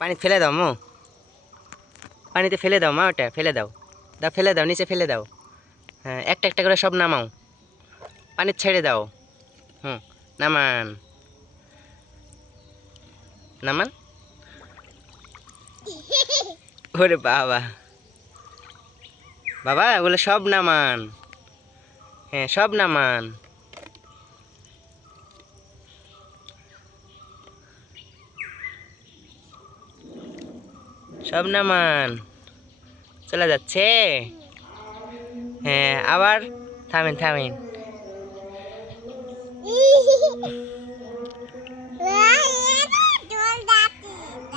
পানি ফেলে দাও মো, পানিতে ফেলে দাও মা, ওটা ফেলে দাও, দাও ফেলে দাও, নিচে ফেলে দাও। হ্যাঁ, একটা একটা করে সব নামাও, পানি ছেড়ে দাও। হুম, নামান নামান। ওরে বাবা, বাবা ওগুলো সব নামান। হ্যাঁ, সব নামান। সব নামান। চলে যাচ্ছে। হ্যাঁ, আবার থামেন থামেন।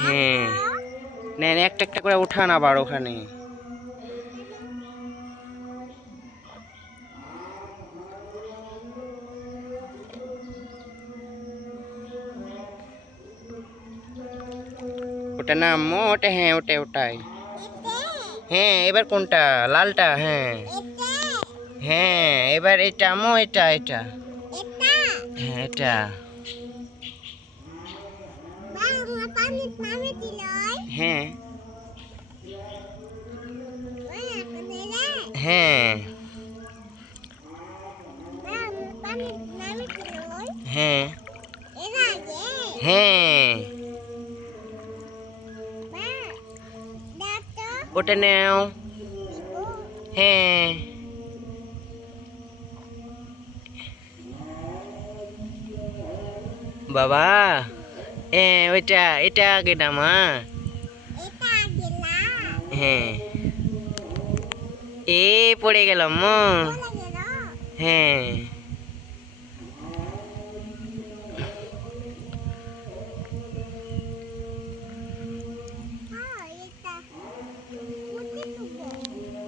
হ্যাঁ, নেন একটা একটা করে উঠান আবার ওখানে। ওটা নামো, ওটা হ্যাঁ, ওটা ওটাই। হ্যাঁ, এবার কোনটা? লালটা? হ্যাঁ হ্যাঁ, এবার এটা আমো, এটা এটা। হ্যাঁ, এটা। হ্যাঁ হ্যাঁ হ্যাঁ হ্যাঁ, ওটা নেও। হ্যাঁ, বাবা। হ্যাঁ, ওইটা, এটা আগে নামা। হ্যাঁ, এ পড়ে গেলাম মো। হ্যাঁ,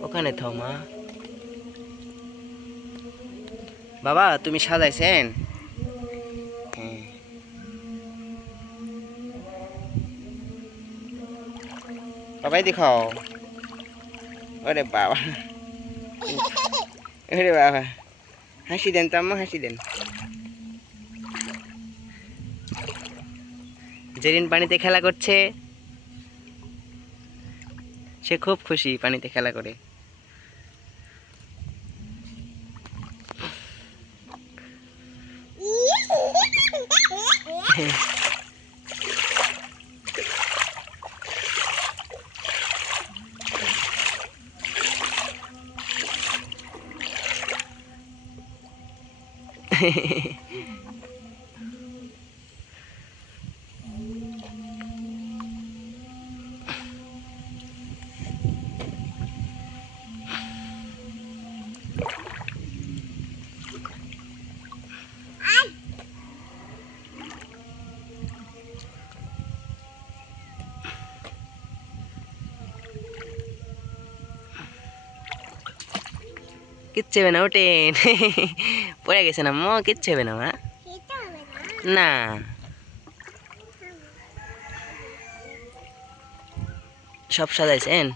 ওখানে থাও মা। বাবা তুমি সাজাইছেন? হ্যাঁ, বাবাই দেখাও। ওরে বাবা, ওরে বাবা, হাসি দেন তো আম্মা, হাসি দেন। জেরিন পানিতে খেলা করছে, সে খুব খুশি পানিতে খেলা করে। কিচ্ছু হবে না, ওঠেন। পড়ে গেছে না মো, কিচ্ছু হবে না মা। না, সব সাজাইছেন?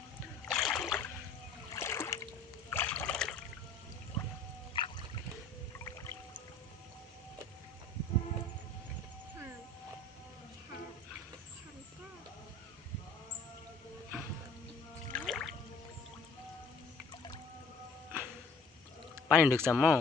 পানি ঢুকছে আম্মু?